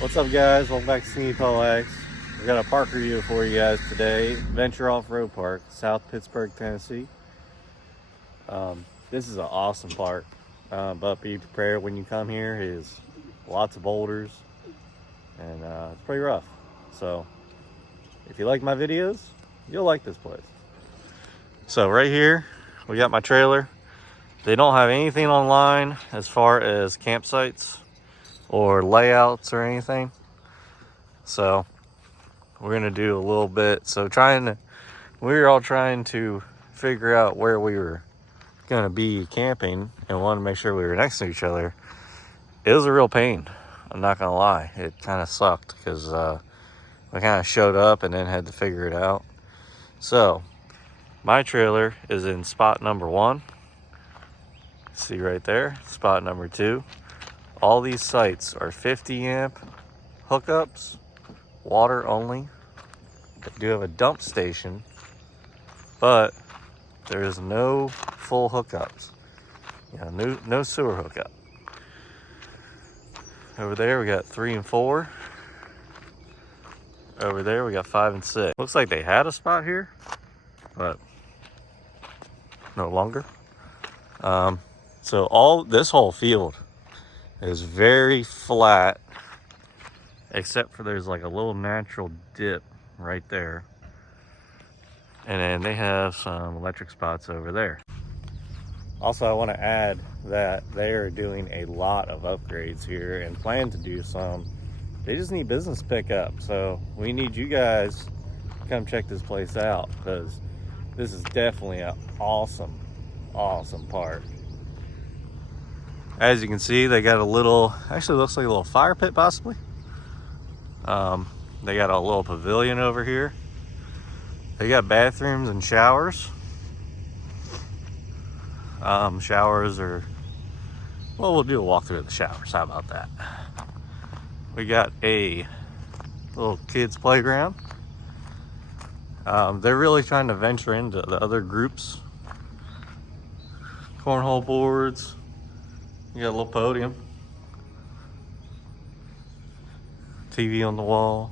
What's up, guys? Welcome back to Sneaky X. We got a park review for you guys today. Venture Off-Road Park, South Pittsburgh, Tennessee. This is an awesome park, but be prepared when you come here. It is lots of boulders, and it's pretty rough. So, if you like my videos, you'll like this place. So right here, we got my trailer. They don't have anything online as far as campsites or layouts or anything, so we're gonna do a little bit. So we were all trying to figure out where we were gonna be camping and wanted to make sure we were next to each other. It was a real pain, I'm not gonna lie. It kind of sucked because we kind of showed up and then had to figure it out. So my trailer is in spot number 1. See right there, spot number 2. All these sites are 50 amp hookups, water only. They do have a dump station, but there is no full hookups. No sewer hookup. Over there we got 3 and 4. Over there we got 5 and 6. Looks like they had a spot here, but no longer. So this whole field is very flat, except for there's like a little natural dip right there. And then they have some electric spots over there. Also, I want to add that they are doing a lot of upgrades here and plan to do some. They just need business pickup. So we need you guys to come check this place out, because this is definitely an awesome park. As you can see, they got a little, actually looks like a little fire pit possibly. They got a little pavilion over here. They got bathrooms and showers. Showers are, well, we'll do a walkthrough of the showers. How about that? We got a little kids playground. They're really trying to venture into the other groups. Cornhole boards. You got a little podium. TV on the wall.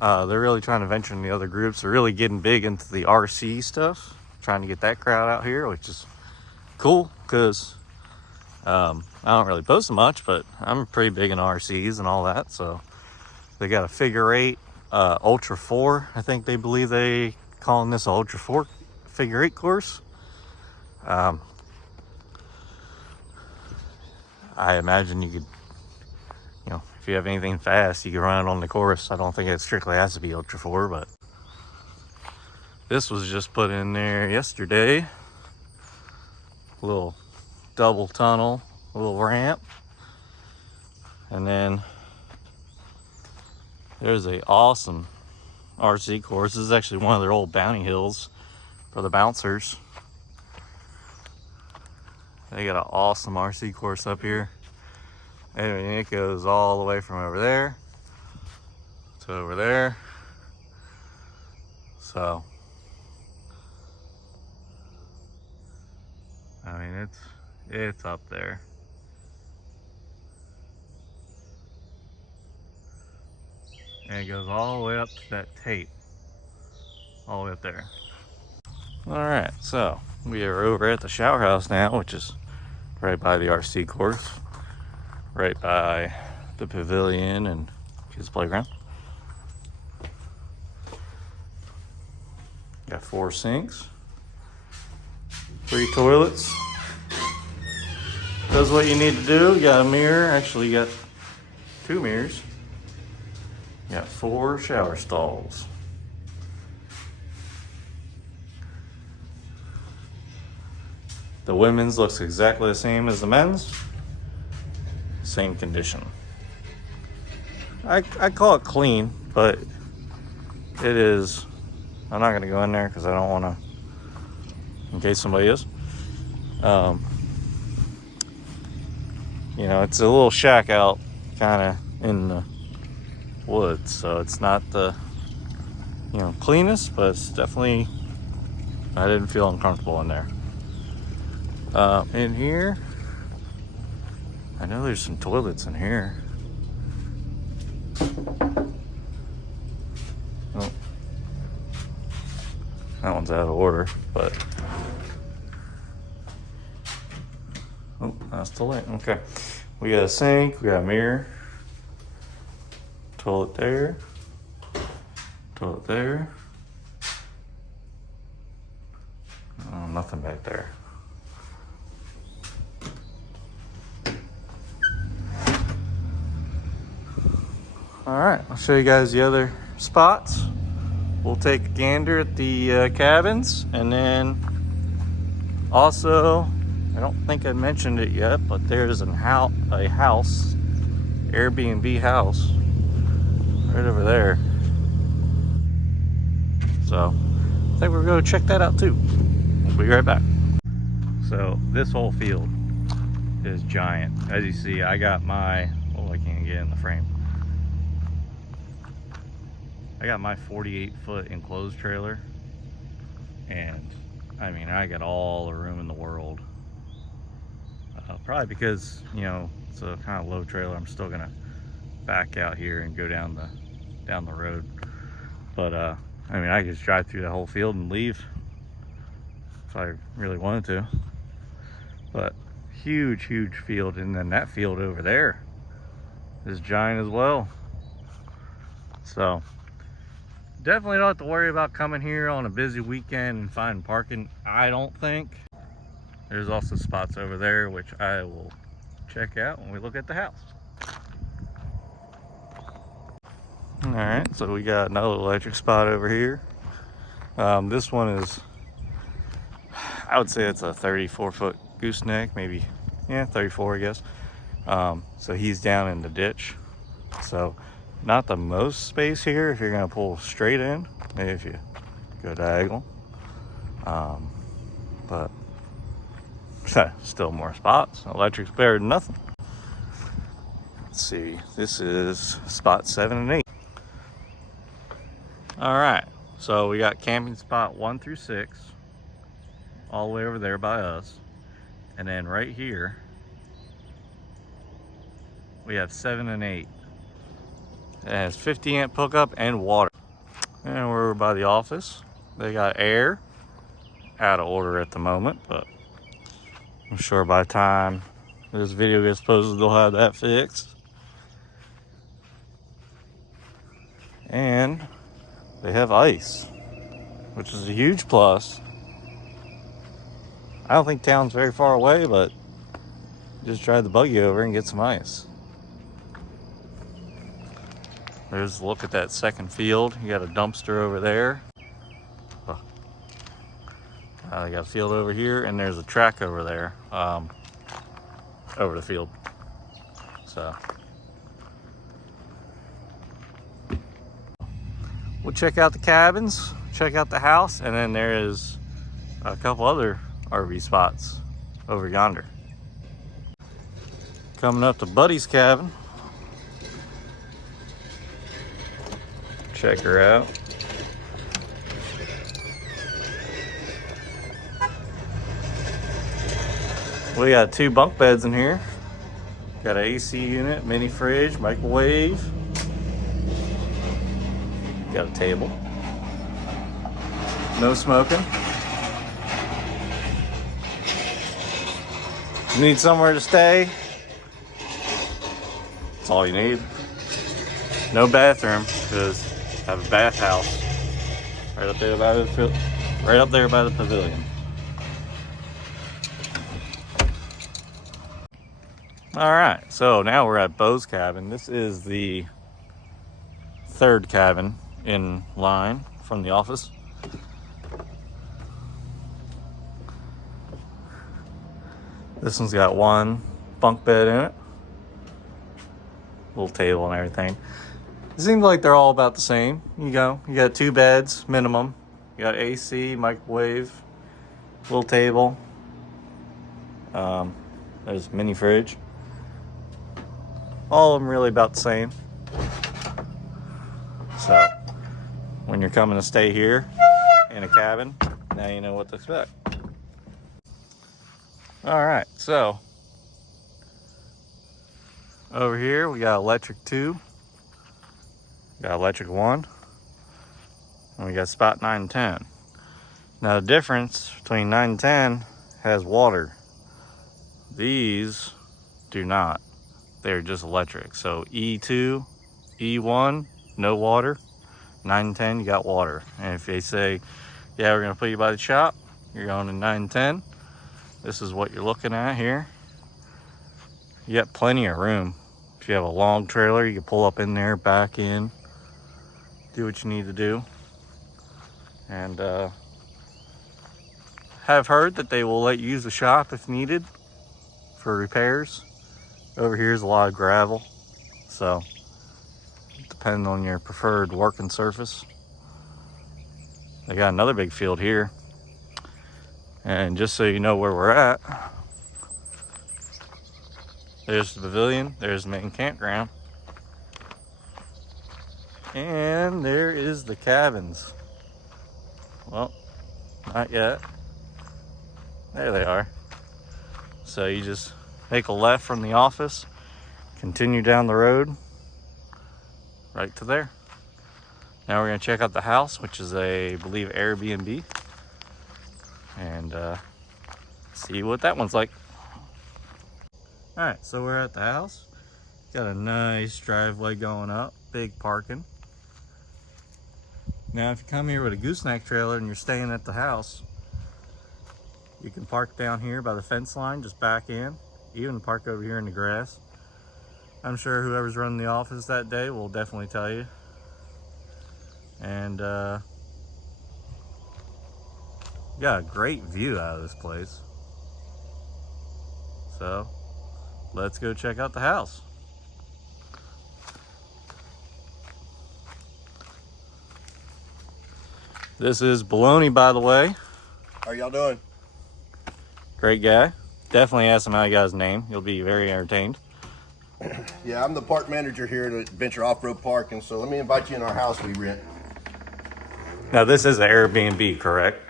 They're really trying to venture in the other groups. They're really getting big into the RC stuff. Trying to get that crowd out here, which is cool, because I don't really post much, but I'm pretty big in RCs and all that. So they got a figure 8, Ultra 4. I think they believe they calling this a Ultra 4 figure 8 course. I imagine you could, if you have anything fast, you can run it on the course. I don't think it strictly has to be Ultra 4, but this was just put in there yesterday. A little double tunnel, a little ramp. And then there's a awesome RC course. This is actually one of their old bounty hills for the bouncers. They got an awesome RC course up here. And it goes all the way from over there to over there. So, I mean, it's up there. And it goes all the way up to that tape. All the way up there. Alright, so we are over at the shower house now, which is right by the RC course, right by the pavilion and kids playground. Got 4 sinks, 3 toilets. Does what you need to do. You got a mirror. Actually, you got 2 mirrors. You got 4 shower stalls. The women's looks exactly the same as the men's. Same condition. I call it clean, but it is. I'm not going to go in there because I don't want to, in case somebody is. It's a little shack out kind of in the woods, so it's not the cleanest, but it's definitely, I didn't feel uncomfortable in there. In here, I know there's some toilets in here. Oh, that one's out of order, but oh, that's too late. Okay, we got a sink, we got a mirror, toilet there, toilet there. Oh, nothing back there. All right, I'll show you guys the other spots. We'll take a gander at the cabins, and then also, I don't think I mentioned it yet, but there's a house, Airbnb house, right over there. So I think we're going to check that out too. We'll be right back. So this whole field is giant. As you see, I got my, oh, I can't get in the frame. I got my 48-foot enclosed trailer, and I mean, I got all the room in the world. Probably because, you know, it's a kind of low trailer. I'm still gonna back out here and go down the road. But I mean, I could just drive through the whole field and leave if I really wanted to. But huge field, and then that field over there is giant as well. So definitely don't have to worry about coming here on a busy weekend and finding parking, I don't think. There's also spots over there which I will check out when we look at the house. All right, so we got another electric spot over here. This one is, I would say it's a 34-foot gooseneck, maybe, yeah, 34, I guess. So he's down in the ditch. So not the most space here if you're gonna pull straight in, maybe if you go diagonal. But still more spots. Electric's better than nothing. Let's see, this is spot 7 and 8. All right, so we got camping spot 1 through 6, all the way over there by us. And then right here, we have 7 and 8. It has 50 amp hookup and water. And we're over by the office. They got air, out of order at the moment, but I'm sure by the time this video gets posted, they'll have that fixed. And they have ice, which is a huge plus. I don't think town's very far away, but just drive the buggy over and get some ice. There's a look at that second field. You got a dumpster over there. You got a field over here, and there's a track over there, over the field. So we'll check out the cabins, check out the house, and then there is a couple other RV spots over yonder. Coming up to Buddy's cabin. Check her out. We got 2 bunk beds in here. Got an AC unit, mini fridge, microwave. Got a table. No smoking. You need somewhere to stay? That's all you need. No bathroom, because I have a bathhouse right up there by the pavilion. All right, so now we're at Bo's cabin. This is the 3rd cabin in line from the office. This one's got 1 bunk bed in it, little table and everything. It seems like they're all about the same. You got 2 beds minimum. You got AC, microwave, little table. There's a mini fridge. All of them really about the same. So when you're coming to stay here in a cabin, now you know what to expect. All right, so over here we got electric tube. Got electric 1. And we got spot 9 and 10. Now the difference between 9 and 10 has water. These do not. They're just electric. So E2, E1, no water. 9 and 10, you got water. And if they say, yeah, we're gonna put you by the shop, you're going to 9 and 10. This is what you're looking at here. You got plenty of room. If you have a long trailer, you can pull up in there, back in, do what you need to do. And have heard that they will let you use the shop if needed for repairs. Over here is a lot of gravel, so depending on your preferred working surface. They got another big field here. And just so you know where we're at, there's the pavilion, there's the main campground, and there is the cabins. Well, not yet. There they are. So you just make a left from the office, continue down the road, right to there. Now we're gonna check out the house, which is I believe, Airbnb, and see what that one's like. All right, so we're at the house. Got a nice driveway going up, big parking. Now, if you come here with a gooseneck trailer and you're staying at the house, you can park down here by the fence line, just back in, even park over here in the grass. I'm sure whoever's running the office that day will definitely tell you. And got a great view out of this place. So let's go check out the house. This is Baloney, by the way. How y'all doing? Great guy. Definitely ask him how he got his name. You'll be very entertained. Yeah, I'm the park manager here at Adventure Off-Road Park, and so let me invite you in our house we rent. Now this is an Airbnb, correct?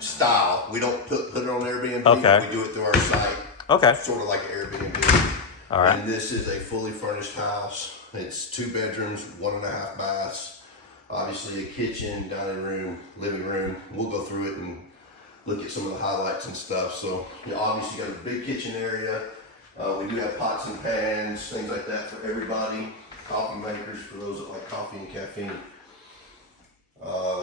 Style. We don't put it on Airbnb. Okay. We do it through our site. Okay. Sort of like Airbnb. All right. And this is a fully furnished house. It's 2 bedrooms, 1.5 baths. Obviously a kitchen, dining room, living room. We'll go through it and look at some of the highlights and stuff. So you obviously got a big kitchen area. We do have pots and pans, things like that for everybody. Coffee makers for those that like coffee and caffeine.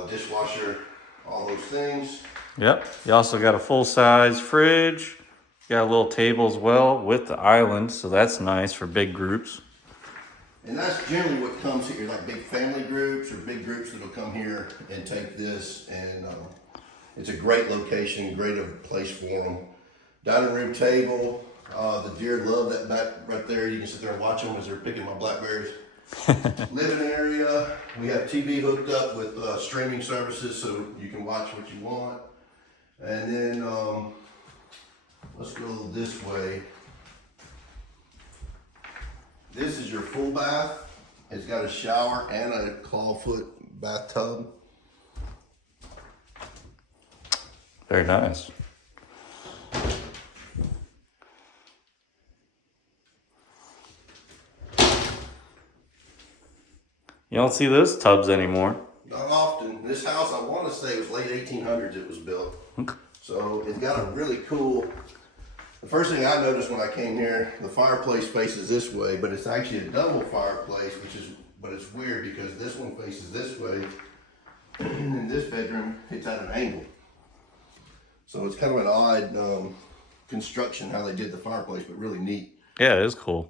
Dishwasher, all those things. Yep. You also got a full-size fridge. You got a little table as well with the island, so that's nice for big groups. And that's generally what comes here, like big family groups or big groups that'll come here and take this. And it's a great location, great place for them. Dining room table. The deer love that back right there. You can sit there and watch them as they're picking my blackberries. Living area. We have TV hooked up with streaming services so you can watch what you want. And then let's go this way. This is your full bath. It's got a shower and a clawfoot bathtub. Very nice. You don't see those tubs anymore. Not often. This house, I want to say, it was late 1800s it was built. So it's got a really cool. The first thing I noticed when I came here, the fireplace faces this way, but it's actually a double fireplace, but it's weird because this one faces this way. In this bedroom, it's at an angle. So it's kind of an odd construction how they did the fireplace, but really neat. Yeah, it is cool.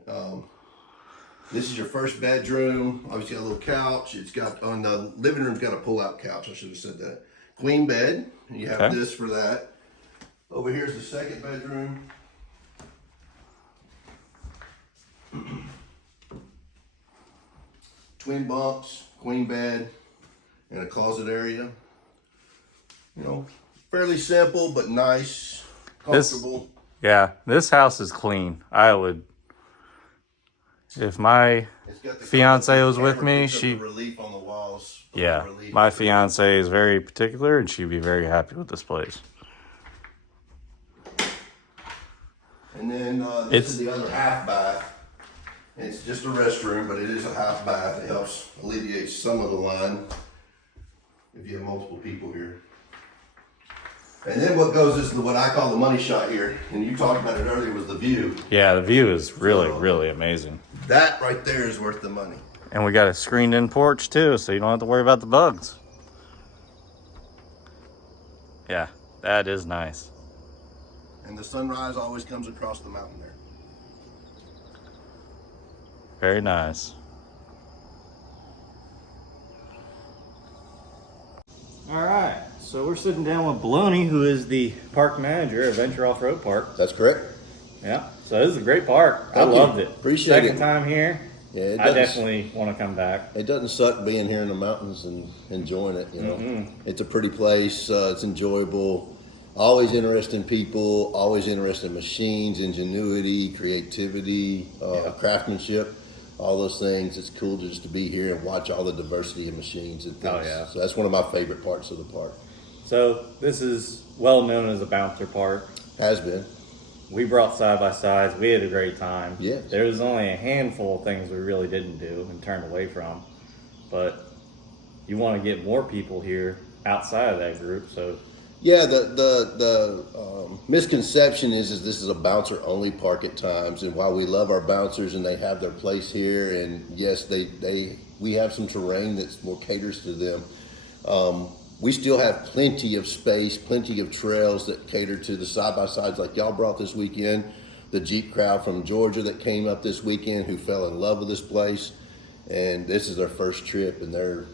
This is your first bedroom. Obviously got a little couch. It's got, on the living room's got a pull-out couch. I should have said that. Queen bed. You have this for that. Over here's the second bedroom. Twin bunks, queen bed, and a closet area. You know, fairly simple but nice, comfortable. This house is clean. I would, if my fiance was with me, relief on the walls. My fiance is very particular and she'd be very happy with this place. And then this is the other half bath. It's just a restroom, but it is a half bath. It helps alleviate some of the line if you have multiple people here. And then what goes is what I call the money shot here, and you talked about it earlier, was the view. Yeah, the view is really amazing. That right there is worth the money. And we got a screened in porch too, so you don't have to worry about the bugs. Yeah, that is nice. And the sunrise always comes across the mountain there. Very nice. All right, so we're sitting down with Baloney, who is the park manager at Venture Off-Road Park. That's correct. Yeah, so this is a great park. I Thank you. loved it. Appreciate Second it. time here. Yeah, I definitely want to come back. It doesn't suck being here in the mountains and enjoying it, you know. It's a pretty place. It's enjoyable. Always interested in people. Always interested in machines, ingenuity, creativity, craftsmanship. All those things. It's cool just to be here and watch all the diversity of machines and things. Oh, yeah. So that's one of my favorite parts of the park. So this is well known as a bouncer park. Has been. We brought side-by-sides. We had a great time. Yes. There was only a handful of things we really didn't do and turned away from. But you want to get more people here outside of that group. So Yeah, the misconception is this is a bouncer only park at times, and while we love our bouncers and they have their place here, and yes, we have some terrain that's more caters to them. We still have plenty of space, plenty of trails that cater to the side-by-sides like y'all brought this weekend, the Jeep crowd from Georgia that came up this weekend who fell in love with this place, and this is their first trip, and they're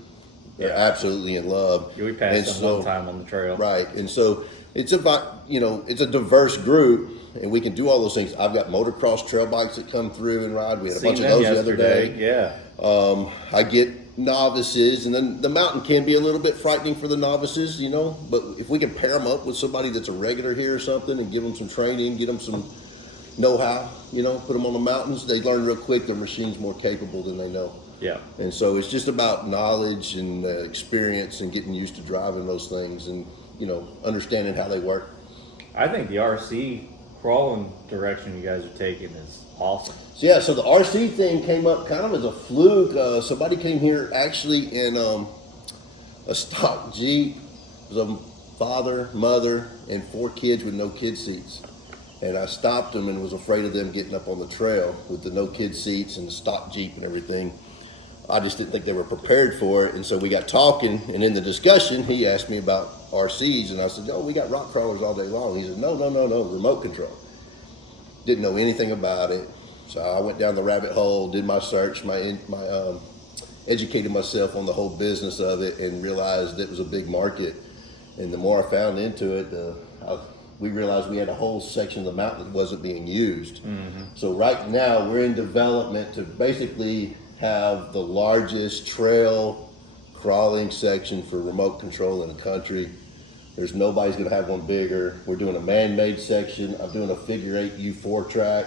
absolutely in love. we passed them one time on the trail. Right, and so it's about, it's a diverse group, and we can do all those things. I've got motocross trail bikes that come through and ride. We had a bunch of those the other day. Yeah. I get novices, and then the mountain can be a little bit frightening for the novices, but if we can pair them up with somebody that's a regular here or something and give them some training, get them some know-how, put them on the mountains, they learn real quick their machine's more capable than they know. Yeah. And so it's just about knowledge and experience and getting used to driving those things and, understanding how they work. I think the RC crawling direction you guys are taking is awesome. So the RC thing came up kind of as a fluke. Somebody came here actually in a stock Jeep. It was a father, mother, and 4 kids with no kid seats. And I stopped them and was afraid of them getting up on the trail with the no kid seats and the stock Jeep and everything. I just didn't think they were prepared for it. And so we got talking, and in the discussion, he asked me about RCs, and I said, we got rock crawlers all day long. He said, no, remote control. Didn't know anything about it. So I went down the rabbit hole, did my search, educated myself on the whole business of it, and realized it was a big market. And the more I found into it, we realized we had a whole section of the mountain that wasn't being used. So right now we're in development to basically have the largest trail crawling section for remote control in the country. There's nobody's gonna have one bigger. We're doing a man-made section. I'm doing a figure 8 U4 track.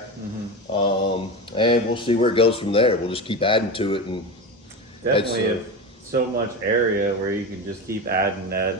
And we'll see where it goes from there. We'll just keep adding to it. And definitely have so much area where you can just keep adding. Yeah.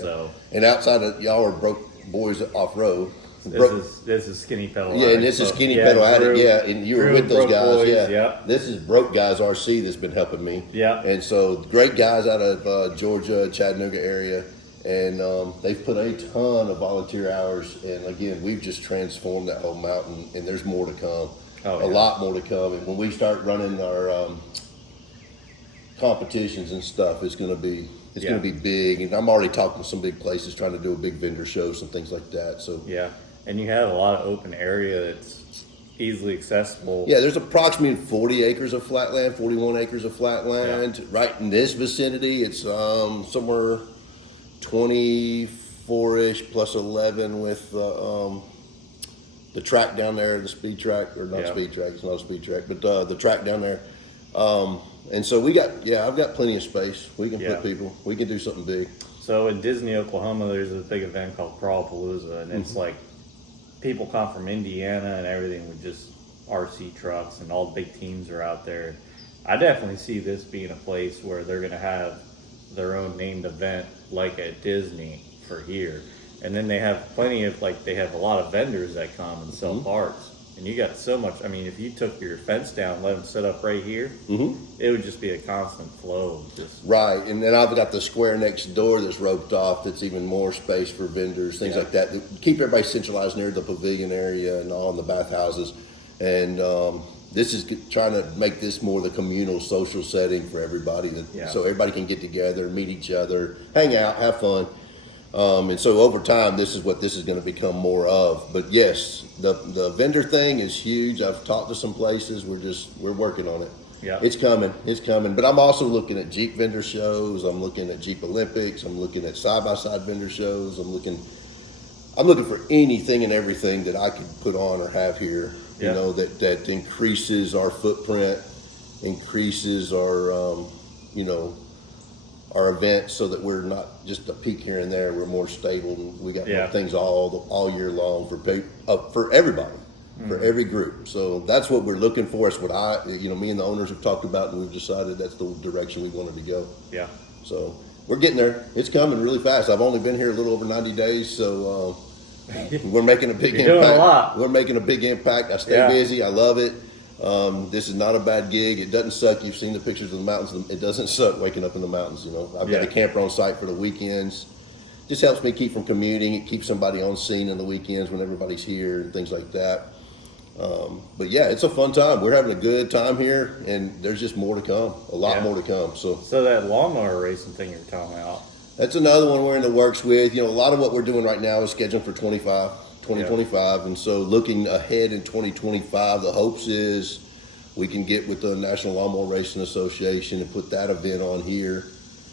So, and outside of y'all are broke boys off-road. This is Skinny Pedal. Yeah, and this is Skinny Pedal Addict. Yeah, and you were with those guys. Boys, yeah. Yep. This is Broke Guys RC that's been helping me. Yeah. And so great guys out of Georgia, Chattanooga area, and they've put a ton of volunteer hours. And again, we've just transformed that whole mountain, and there's more to come. A lot more to come. And when we start running our competitions and stuff, it's going to be big. And I'm already talking to some big places trying to do a big vendor shows and things like that. So yeah. And you have a lot of open area that's easily accessible. Yeah, there's approximately 40 acres of flatland, 41 acres of flatland. Yeah. Right in this vicinity, it's somewhere 24-ish plus 11 with the track down there, the speed track, or not speed track, it's not a speed track, but the track down there. And so I've got plenty of space. We can put people, we can do something big. So in Disney, Oklahoma, there's a big event called Crawlapalooza, and it's like people come from Indiana and everything with just RC trucks, and all the big teams are out there. I definitely see this being a place where they're going to have their own named event like at Disney for here. And then they have plenty of, they have a lot of vendors that come and sell parts. And you got so much. I mean, if you took your fence down, let them set up right here, it would just be a constant flow of just. Right, and then I've got the square next door that's roped off. That's even more space for vendors, things like that. Keep everybody centralized near the pavilion area and all in the bathhouses. And this is trying to make this more the communal, social setting for everybody, so everybody can get together, meet each other, hang out, have fun. And so over time, this is what this is going to become more of. But yes, the vendor thing is huge. I've talked to some places. We're working on it. Yeah, it's coming. But I'm also looking at Jeep vendor shows. I'm looking at Jeep Olympics. I'm looking at side-by-side vendor shows. I'm looking for anything and everything that I could put on or have here. You know, that increases our footprint, increases our our events, so that we're not just a peak here and there. We're more stable, and we got more things all year long for everybody, for every group. So that's what we're looking for. It's what me and the owners have talked about, and we've decided that's the direction we wanted to go. Yeah. So we're getting there. It's coming really fast. I've only been here a little over 90 days, so we're making a big impact. Doing a lot. We're making a big impact. I stay busy. I love it. This is not a bad gig. It doesn't suck. You've seen the pictures of the mountains. It doesn't suck waking up in the mountains. I've got a camper on site for the weekends. Just helps me keep from commuting. It keeps somebody on scene on the weekends when everybody's here and things like that. But yeah, it's a fun time. We're having a good time here, and there's just more to come. A lot more to come. So that lawnmower racing thing you're talking about. That's another one we're in the works with. A lot of what we're doing right now is scheduled for 2025. And so looking ahead in 2025, the hopes is we can get with the National Lawnmower Racing Association and put that event on here,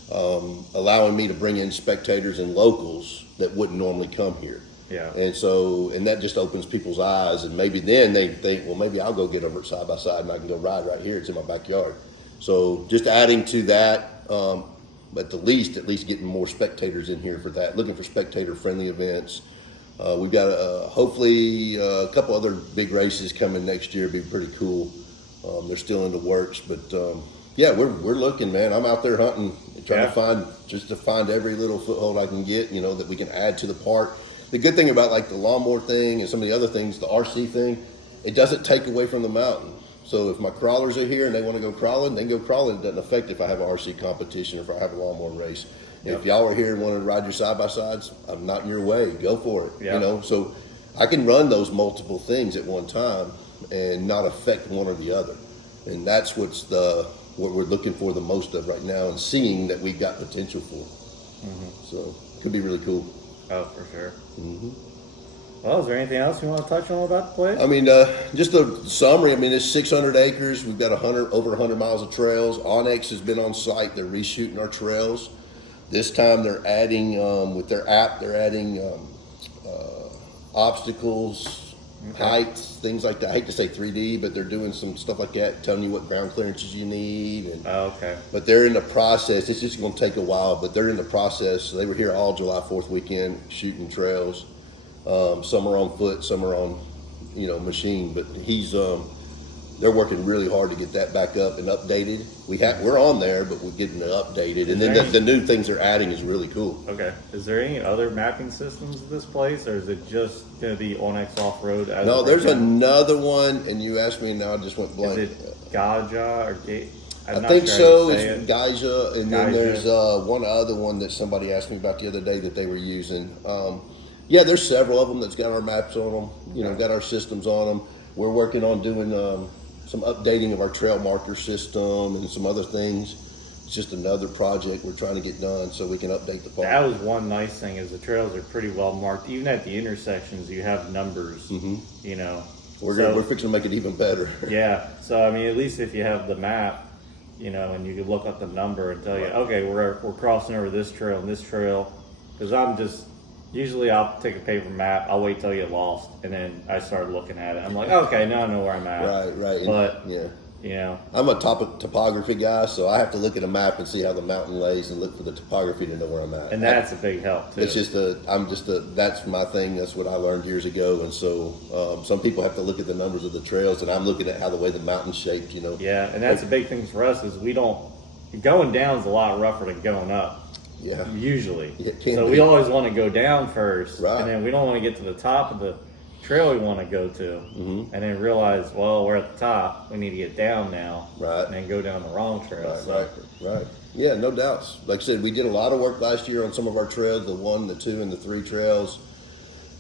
allowing me to bring in spectators and locals that wouldn't normally come here. Yeah. And that just opens people's eyes, and maybe then they think, well, maybe I'll go get a side by side and I can go ride right here. It's in my backyard. So just adding to that, at least getting more spectators in here for that. Looking for spectator-friendly events. We've got hopefully a couple other big races coming next year. It'd be pretty cool. They're still in the works, but we're looking, man. I'm out there hunting, trying to find every little foothold I can get. That we can add to the park. The good thing about like the lawnmower thing and some of the other things, the RC thing, it doesn't take away from the mountain. So if my crawlers are here and they want to go crawling, they can go crawling. It doesn't affect if I have an RC competition or if I have a lawnmower race. If y'all are here and want to ride your side-by-sides, I'm not in your way. Go for it. So I can run those multiple things at one time and not affect one or the other. And that's what we're looking for the most of right now, and seeing that we've got potential for. So it could be really cool. Oh, for sure. Well, is there anything else you want to touch on about the place? I mean, just a summary. I mean, it's 600 acres. We've got over 100 miles of trails. Onyx has been on site. They're reshooting our trails. This time they're adding, with their app, they're adding obstacles, heights, things like that. I hate to say 3D, but they're doing some stuff like that, telling you what ground clearances you need. But they're in the process. It's just going to take a while, but they're in the process. They were here all July 4th weekend shooting trails. Some are on foot, some are on, machine. But they're working really hard to get that back up and updated. We're on there, but we're getting it updated. And then the new things they're adding is really cool. Okay. Is there any other mapping systems at this place, or is it just going to be Onyx Off-Road? No, there's another one, and you asked me, and now I just went blank. Is it Gaja or Gate? I think so. It's Gaja, and then there's one other one that somebody asked me about the other day that they were using. There's several of them that's got our maps on them, got our systems on them. We're working on doing some updating of our trail marker system and some other things. It's just another project we're trying to get done so we can update the park. That was one nice thing, is the trails are pretty well marked. Even at the intersections, you have numbers, We're fixing to make it even better. Yeah. So, I mean, at least if you have the map, and you can look up the number and tell you, okay, we're crossing over this trail and this trail. Because usually I'll take a paper map, I'll wait till you get lost, and then I start looking at it. I'm like, okay, now I know where I'm at. Right. But, I'm a topography guy, so I have to look at a map and see how the mountain lays and look for the topography to know where I'm at. And that's a big help, too. It's just that's my thing. That's what I learned years ago. And so some people have to look at the numbers of the trails, and I'm looking at how the way the mountain's shaped, Yeah, and that's a big thing for us is going down is a lot rougher than going up. Yeah. Usually. Yeah, so we always want to go down first, right. And then we don't want to get to the top of the trail we want to go to, and then realize, well, we're at the top. We need to get down now, Right. and then go down the wrong trail. Right. Yeah, no doubts. Like I said, we did a lot of work last year on some of our trails, the 1, the 2, and the 3 trails,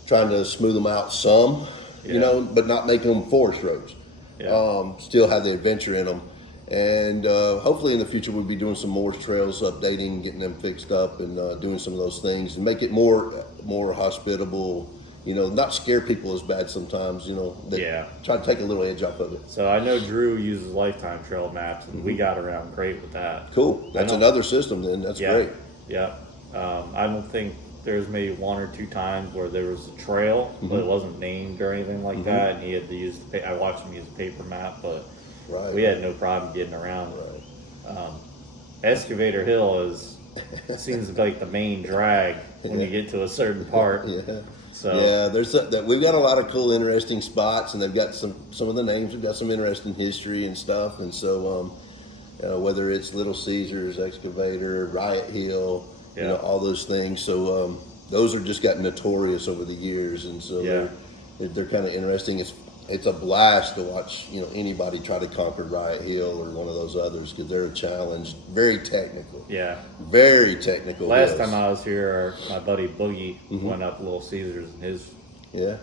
trying to smooth them out some, you know, but not make them forest roads. Yeah. Still have the adventure in them. And hopefully in the future we'll be doing some more trails, updating, getting them fixed up, and doing some of those things and make it more hospitable. You know, not scare people as bad sometimes. You know, try to take a little edge off of it. So I know Drew uses Lifetime Trail Maps, and we got around great with that. Cool. That's another system. Then that's great. Yeah. I don't think there's maybe 1 or 2 times where there was a trail, but it wasn't named or anything like that, and he had to use. I watched him use a paper map, but. Right. We had no problem getting around. Excavator Hill seems like the main drag when you get to a certain part. So there's we've got a lot of cool, interesting spots, and they've got some of the names have got some interesting history and stuff. And so, whether it's Little Caesars, Excavator, Riot Hill, you know, all those things. So those are just got notorious over the years, and so they're kind of interesting. It's a blast to watch, you know, anybody try to conquer Riot Hill or one of those others, because they're a challenge. Very technical. Yeah. Very technical. Last time I was here, my buddy Boogie went up Little Caesars, and his. Yeah.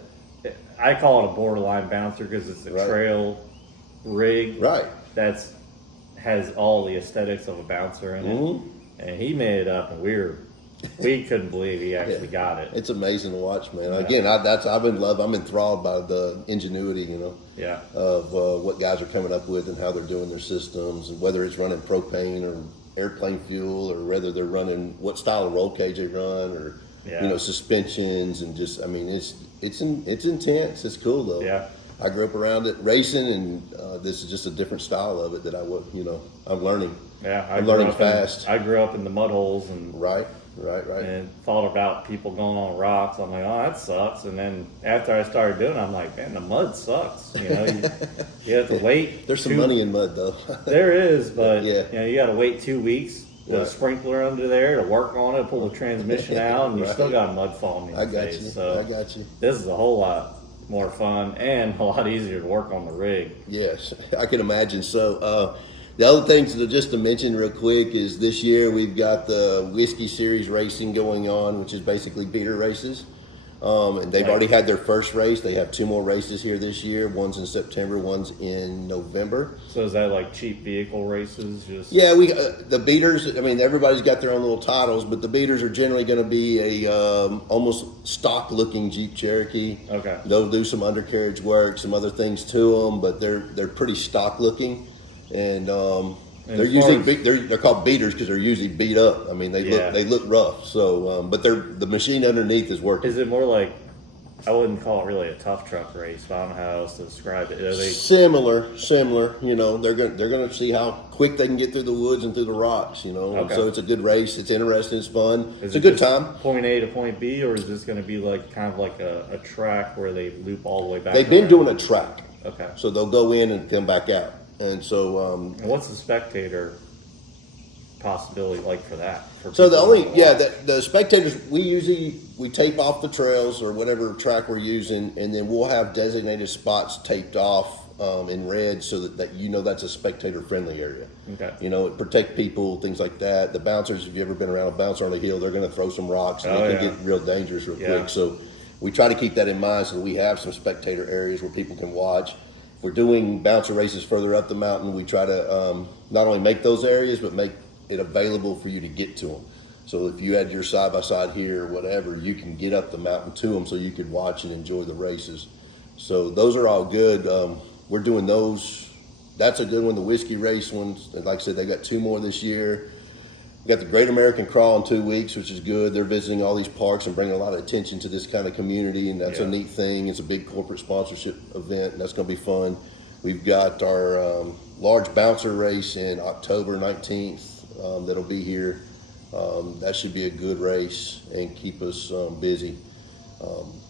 I call it a borderline bouncer because it's a trail rig. Right. Has all the aesthetics of a bouncer in it, and he made it up, and we couldn't believe he actually got it. It's amazing to watch, man. Again, I'm enthralled by the ingenuity, you know, of what guys are coming up with and how they're doing their systems, and whether it's running propane or airplane fuel, or whether they're running what style of roll cage they run, or you know, suspensions, and just, I mean, it's intense. It's cool though. Yeah. I grew up around it racing, and this is just a different style of it that I'm learning. Yeah, I'm learning fast. I grew up in the mud holes and Right. And thought about people going on rocks. I'm like, oh, that sucks. And then after I started doing it, I'm like, man, the mud sucks. You know, you have to wait. There's some money in mud, though. There is, but you know, you got to wait 2 weeks with a sprinkler under there to work on it, pull the transmission out, and you still got mud falling in your face. So I got you. This is a whole lot more fun and a lot easier to work on the rig. Yes, I can imagine. So, the other thing just to mention real quick is this year we've got the Whiskey Series racing going on, which is basically beater races. And they've already had their first race. They have 2 more races here this year. One's in September, one's in November. So is that like cheap vehicle races? Yeah, the beaters, I mean, everybody's got their own little titles, but the beaters are generally going to be a almost stock-looking Jeep Cherokee. Okay. They'll do some undercarriage work, some other things to them, but they're pretty stock-looking. And they're called beaters because they're usually beat up. I mean, they look rough. So, but the machine underneath is working. Is it more like, I wouldn't call it really a tough truck race, but I don't know how else to describe it. Are they similar? You know, they're gonna see how quick they can get through the woods and through the rocks. You know, so it's a good race. It's interesting. It's fun. It's a good time. Point A to point B, or is this going to be like kind of like a track where they loop all the way back? They've been doing a track. Okay. So they'll go in and come back out. And so, and what's the spectator possibility like for that? So the spectators, we tape off the trails or whatever track we're using, and then we'll have designated spots taped off in red so that you know that's a spectator friendly area. Okay. You know, it protect people, things like that. The bouncers, if you've ever been around a bouncer on a hill, they're going to throw some rocks and they can get real dangerous real quick. So we try to keep that in mind so that we have some spectator areas where people can watch. We're doing bouncer races further up the mountain. We try to not only make those areas, but make it available for you to get to them. So if you had your side-by-side here or whatever, you can get up the mountain to them so you could watch and enjoy the races. So those are all good. We're doing those. That's a good one, the whiskey race ones. And like I said, they got 2 more this year. We got the Great American Crawl in 2 weeks, which is good. They're visiting all these parks and bringing a lot of attention to this kind of community, and that's a neat thing. It's a big corporate sponsorship event, and that's going to be fun. We've got our large bouncer race in October 19th that'll be here. That should be a good race and keep us busy.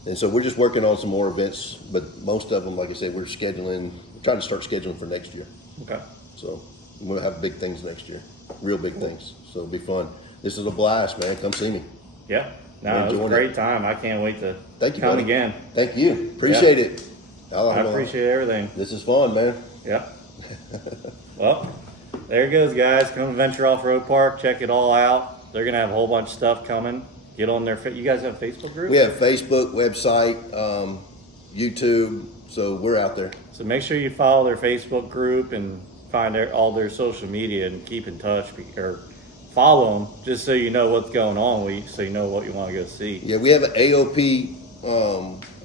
And so we're just working on some more events, but most of them, like I said, we're trying to start scheduling for next year. Okay. So we'll have big things next year, real big things. So it'll be fun. This is a blast, man. Come see me. Yeah. No, it was a enjoying great time. I can't wait to Thank you, come buddy. again. Thank you. Appreciate it. I appreciate everything. This is fun, man. Yep. Well, there it goes, guys. Come to Venture Off-Road Park. Check it all out. They're going to have a whole bunch of stuff coming. Get on their... You guys have a Facebook group? We have Facebook, website, YouTube, so we're out there. So make sure you follow their Facebook group and find all their social media and keep in touch, or follow them just so you know what's going on, so you know what you want to go see. Yeah, we have an AOP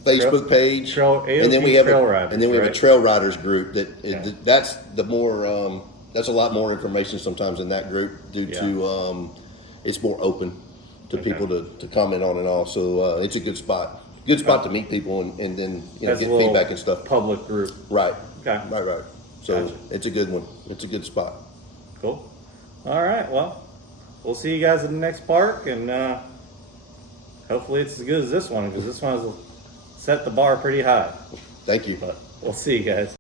Facebook page, and then we have a trail riders group that's the more that's a lot more information sometimes in that group due to it's more open to people to comment on and all. So it's a good spot. Good spot to meet people and then get feedback and stuff. Public group. Right. Okay. Right. So Gotcha. It's a good one. It's a good spot. Cool. All right. Well, we'll see you guys at the next park, and hopefully it's as good as this one, because this one has set the bar pretty high. Thank you. But we'll see you guys.